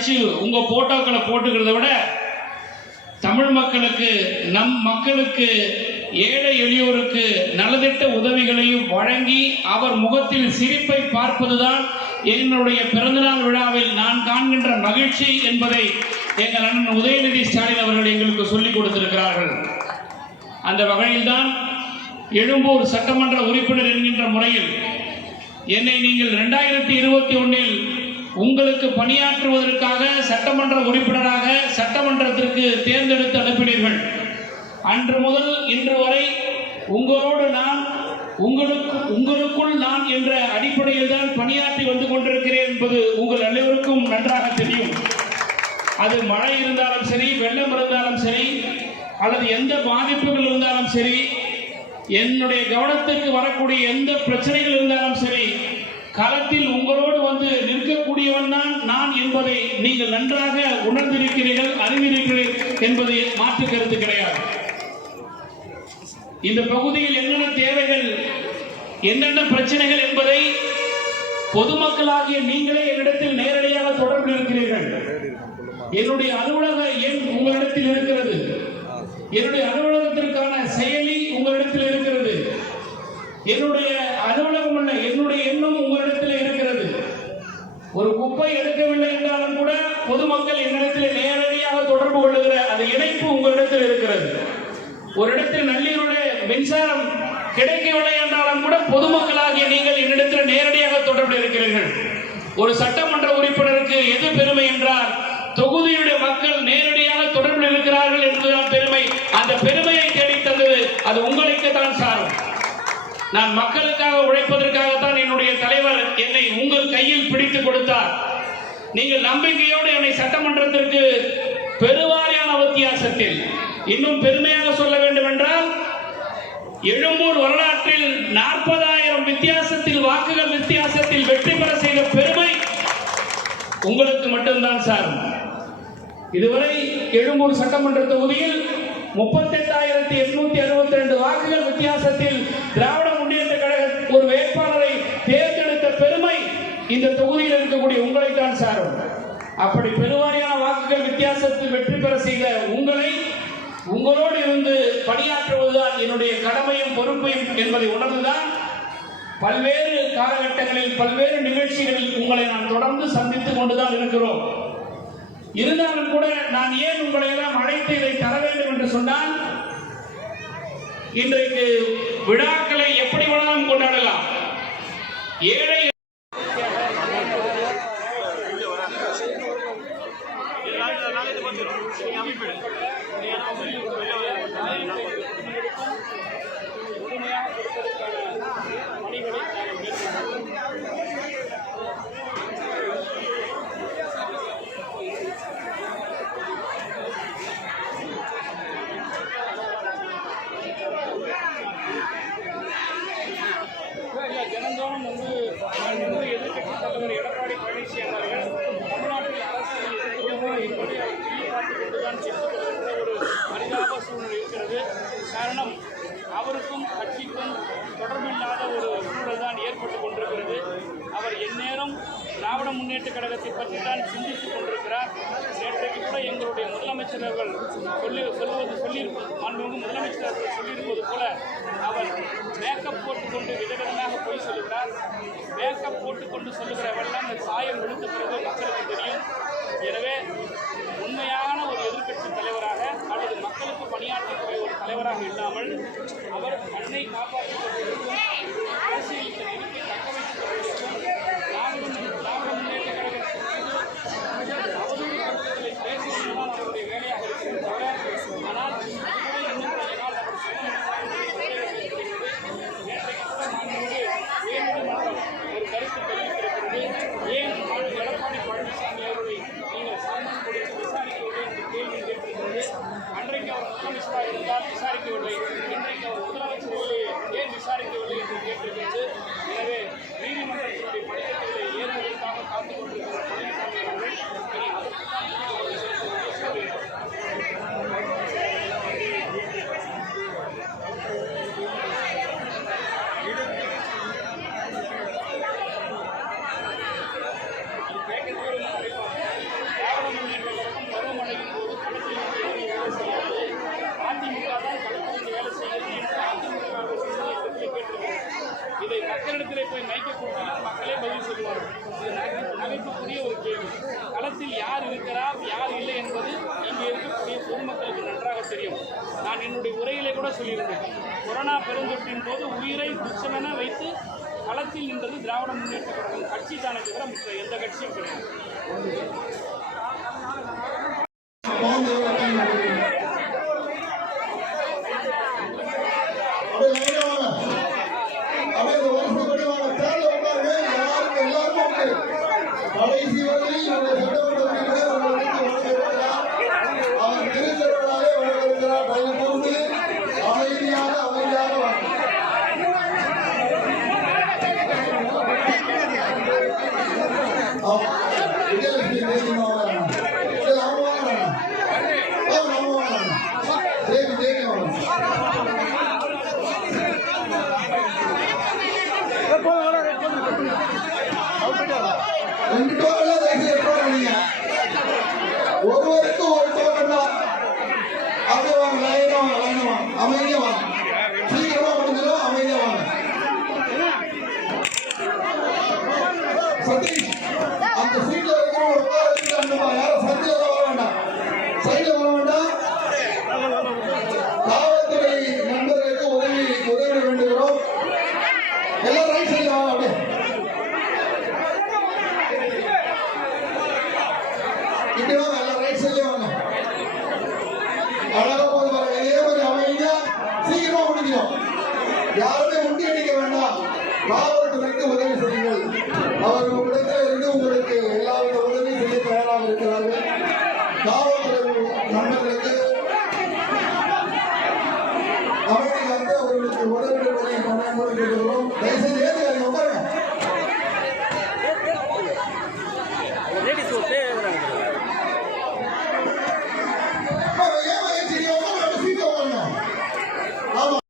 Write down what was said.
அடிச்சு உங்க போட்டோக்களை போட்டுக்கிறத விட தமிழ் மக்களுக்கு, நம் மக்களுக்கு, ஏழை எளியோருக்கு நலத்திட்ட உதவிகளையும் வழங்கி அவர் முகத்தில் சிரிப்பை பார்ப்பதுதான் என்னுடைய பிறந்தநாள் விழாவில் நான் காண்கின்ற மகிழ்ச்சி என்பதை எங்கள் அண்ணன் உதயநிதி ஸ்டாலின் அவர்கள் எங்களுக்கு சொல்லிக் கொடுத்திருக்கிறார்கள். அந்த வகையில்தான் எழும்பூர் சட்டமன்ற உறுப்பினர் என்கின்ற முறையில் என்னை நீங்கள் 2021 உங்களுக்கு பணியாற்றுவதற்காக சட்டமன்ற உறுப்பினராக சட்டமன்றத்திற்கு தேர்ந்தெடுத்து அனுப்பினீர்கள். அன்று முதல் இன்று வரை உங்களோடு நான், உங்களுக்குள் நான் என்ற அடிப்படையில் தான் பணியாற்றி வந்து கொண்டிருக்கிறேன் என்பது உங்கள் அனைவருக்கும் நன்றாக தெரியும். அது மழை இருந்தாலும் சரி, வெள்ளம் இருந்தாலும் சரி, அல்லது எந்த பாதிப்புகள் இருந்தாலும் சரி, என்னுடைய கவனத்திற்கு வரக்கூடிய எந்த பிரச்சனைகள் இருந்தாலும் சரி, களத்தில் உங்களோடு வந்து நிற்கக்கூடியவன் தான் நான் என்பதை நீங்கள் நன்றாக உணர்ந்திருக்கிறீர்கள், அறிந்திருக்கிறீர்கள் என்பதை மாற்று கருத்து கிடையாது. இந்த பகுதியில் என்னென்ன தேவைகள், என்னென்ன பிரச்சனைகள் என்பதை பொதுமக்களாகிய நீங்களே என்னிடத்தில் நேரடியாக தொடர்பில் இருக்கிறீர்கள். என்னுடைய அலுவலக எண் உங்களிடத்தில் இருக்கிறது. என்னுடைய அலுவலகத்திற்கான செயலி உங்களிடத்தில் இருக்கிறது. என்னுடைய அலுவலகம் அல்ல, என்னுடைய எண்ணம் உங்களிடத்தில் இருக்கிறது. ஒரு குப்பை எடுக்கவில்லை என்றாலும் கூட பொதுமக்கள் என்னிடத்தில் நேரடியாக தொடர்பு கொள்ளுகிற அந்த இணைப்பு உங்களிடத்தில் இருக்கிறது. ஒரு இடத்தில் நள்ளிருளே மின்சாரம் கிடைக்கவில்லை என்றாலும் கூட பொதுமக்களாகிய நீங்கள் என்னிடத்தில் நேரடியாக தொடர்பு இருக்கிறீர்கள். ஒரு சட்டமன்ற உறுப்பினருக்கு எது பெருமை என்றால் தொகுதியுடைய மக்கள் நேரடியாக தொடர்பில் இருக்கிறார்கள் என்பதுதான் பெருமை. அந்த பெருமையை தேடித்தந்தது அது உங்களுக்கு தான் சாரும். நான் மக்களுக்காக உழைப்பதற்காகத்தான் என்னுடைய தலைவர் என்னை உங்கள் கையில் பிடித்து கொடுத்தார். நீங்கள் நம்பிக்கையோடு என்னை சட்டமன்றத்திற்கு பெருவாரியான வித்தியாசத்தில், இன்னும் பெருமையாக சொல்ல வேண்டும் என்றால், எழும்பூர் வரலாற்றில் 40,000 வித்தியாசத்தில், வாக்குகள் வித்தியாசத்தில் வெற்றி பெற செய்த பெருமை உங்களுக்கு மட்டும்தான் சார். இதுவரை எழும்பூர் சட்டமன்ற தொகுதியில் 38,862 வாக்குகள் வித்தியாசத்தில் திராவிட முன்னேற்ற கழக ஒரு வேட்பாளரை தேர்ந்தெடுத்த பெருமை இந்த தொகுதியில் இருக்கக்கூடிய உங்களைத்தான் சாரும். அப்படி பெருவாரியான வாக்குகள் வித்தியாசத்தில் வெற்றி பெற செய்த உங்களை, உங்களோடு இருந்து பணியாற்றுவதுதான் என்னுடைய கடமையும் பொறுப்பையும் என்பதை உணர்ந்துதான் பல்வேறு காலகட்டங்களில் பல்வேறு நிகழ்ச்சிகளில் உங்களை நான் தொடர்ந்து சந்தித்துக் கொண்டுதான் இருக்கிறோம். இருந்தாலும் கூட நான் ஏன் உங்களை எல்லாம் அழைத்து இதை தர வேண்டும் என்று சொன்னால், இன்றைக்கு விழாக்களை எப்படி வேணாலும் கொண்டாடலாம். ஏழை தினந்தோறும் எதிர்கட்சி தலைவர் எடப்பாடி பழனிசாமி அவர்கள் தமிழ்நாட்டில் அரசியல் இப்படி கொண்டுதான் செலுத்தப்படுகின்ற ஒரு பரிதாப சூழ்நிலை இருக்கிறது. காரணம், அவருக்கும் கட்சிக்கும் தொடர்பில்லாத ஒரு சூழல் தான் ஏற்பட்டு கொண்டிருக்கிறது. அவர் எந்நேரம் திராவிட முன்னேற்ற கழகத்தை பற்றி தான் சிந்தித்துக் கொண்டிருக்கிறார். நேற்றைக்கு கூட எங்களுடைய முதலமைச்சர் அவர்கள் மாண்புமிகு முதலமைச்சர் அவர்கள் சொல்லியிருப்பது போல அவர் மேக்கப் போட்டுக்கொண்டு விதவிதமாக போய் சொல்லுகிறார். மேக்கப் போட்டுக்கொண்டு சொல்லுகிறவெல்லாம் அந்த சாயம் விழுந்த பிறகு மக்களுக்கு தெரியும். எனவே உண்மையான ஒரு எதிர்க்கட்சி தலைவராக அல்லது மக்களுக்கு பணியாற்றக்கூடிய ஒரு தலைவராக இல்லாமல் அவர் மண்ணை காப்பாற்றிக் கொண்டிருக்கும், அரசியலுக்கு நிறுத்தி தக்க வைத்துக் கொண்டிருக்கும் திராவிட முன்னேற்ற கழகத்திற்கு அவதூறு கருத்துக்களை பேசுவதுதான் அவருடைய வேலையாக இருக்கிறது தவிர, ஆனால் இன்னும் கொஞ்ச நாள் அவர் நேற்றைக்கு கூட உயர்நீதிமன்றம் ஒரு கருத்து தெரிவித்திருக்கிறது. ஏன் எடப்பாடி பழனிசாமி அவர்களை நீங்கள் சம்மன் கொடுத்து விசாரிக்கவில்லை என்று கேள்வி கேட்டிருக்கிறது. அன்றைக்கு அவர் முதலமைச்சராக இருந்தால் விசாரிக்கவில்லை, இன்றைக்கு அவர் முதலமைச்சர்களே ஏன் விசாரிக்கவில்லை என்று கேட்டிருக்கிறது. எனவே நீதிமன்றத்தினுடைய படிக்கட்டுகளை ஏறுவதற்காக காத்துக் கொண்டிருக்கிற பழனிசாமி அவர்கள் யார் இல்லை என்பது இங்கே இருக்கக்கூடிய பொதுமக்களுக்கு நன்றாக தெரியும். நான் என்னுடைய உரையிலே கூட சொல்லியிருந்தேன், கொரோனா பெருந்தொற்றின் போது உயிரை துச்சமென வைத்து களத்தில் நின்றது திராவிட முன்னேற்ற கழகம் கட்சி தானே தவிர மற்ற எந்த கட்சியும் கிடையாது. கடைசி வரையில் சட்டமன்ற அவர் திருச்செல்வனாலே வழங்கியிருக்கிறார். தயவு கூர்ந்து அமைதியாக விஜயலட்சுமி தேவி தேவி ரெண்டு டோக்கன் நீங்க ஒருவருக்கு ஒரு டோக்கன் தான். அப்படியே வாங்க, லைனா வாங்க, அமைதியா வாங்க, சீக்கிரமா முடிஞ்சிடும், அமைதியா வாங்க. சதீஷ், அந்த சீட்ல இருக்கிற ஒரு உட்கார யாரும் சந்தில வர வேண்டாம், சைட்ல வர வேண்டாம். காவல்துறை நண்பர்களுக்கு உதவி வேண்டுகிறோம். எல்லாம் ரைட் சைட்ல வாங்க. அப்படியே எல்லாம் ரைட் சைட்ல வாங்க. அழகா போது பாருங்க. இதே மாதிரி அமைதியா சீக்கிரமா முடிஞ்சிடும். யாருமே முண்டி அடிக்க வேண்டாம்.